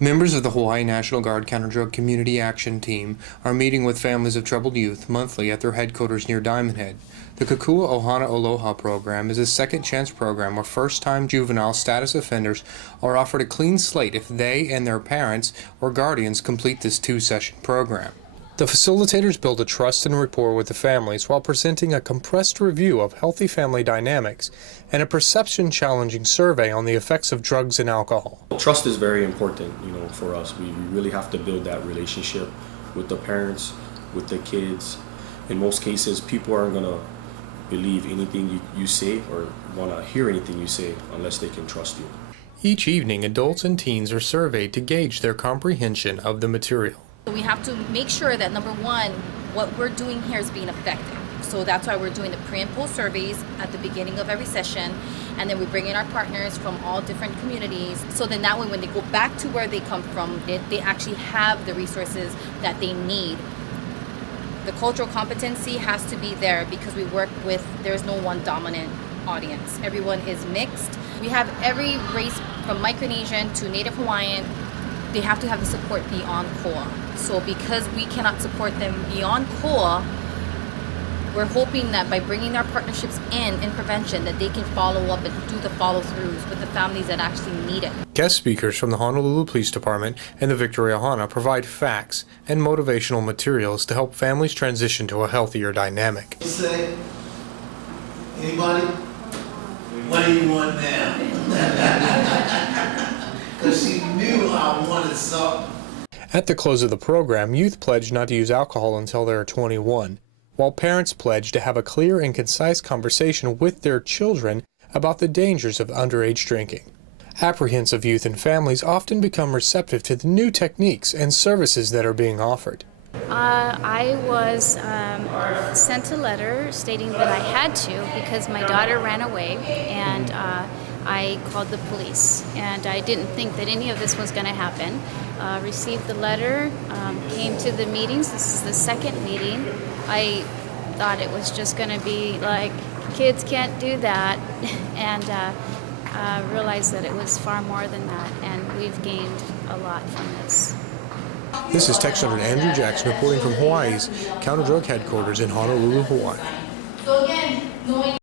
Members of the Hawaii National Guard Counter-Drug Community Action Team are meeting with families of troubled youth monthly at their headquarters near Diamond Head. The Kokua Ohana Aloha program is a second chance program where first-time juvenile status offenders are offered a clean slate if they and their parents or guardians complete this two-session program. The facilitators build a trust and rapport with the families while presenting a compressed review of healthy family dynamics and a perception-challenging survey on the effects of drugs and alcohol. Trust is very important, for us. We really have to build that relationship with the parents, with the kids. In most cases, people aren't going to believe anything you say or want to hear anything you say unless they can trust you. Each evening, adults and teens are surveyed to gauge their comprehension of the material. We have to make sure that, number one, what we're doing here is being effective. So that's why we're doing the pre and post surveys at the beginning of every session, and then we bring in our partners from all different communities, so then that way when they go back to where they come from, they actually have the resources that they need. The cultural competency has to be there because we work with, there's no one dominant audience. Everyone is mixed. We have every race from Micronesian to Native Hawaiian. They have to have the support beyond COA. So because we cannot support them beyond COA, we're hoping that by bringing our partnerships in prevention, that they can follow up and do the follow-throughs with the families that actually need it. Guest speakers from the Honolulu Police Department and the Victoria Ohana provide facts and motivational materials to help families transition to a healthier dynamic. Say, anybody? What do you want now? Because she knew I wanted something. At the close of the program, youth pledge not to use alcohol until they are 21, while parents pledge to have a clear and concise conversation with their children about the dangers of underage drinking. Apprehensive youth and families often become receptive to the new techniques and services that are being offered. I was sent a letter stating that I had to because my daughter ran away, and I called the police, and I didn't think that any of this was going to happen. Received the letter, came to the meetings. This is the second meeting. I thought it was just going to be like, kids can't do that, and realized that it was far more than that, and we've gained a lot from this. This is Tech Sergeant Andrew Jackson reporting from Hawaii's Counter-Drug Headquarters in Honolulu, Hawaii.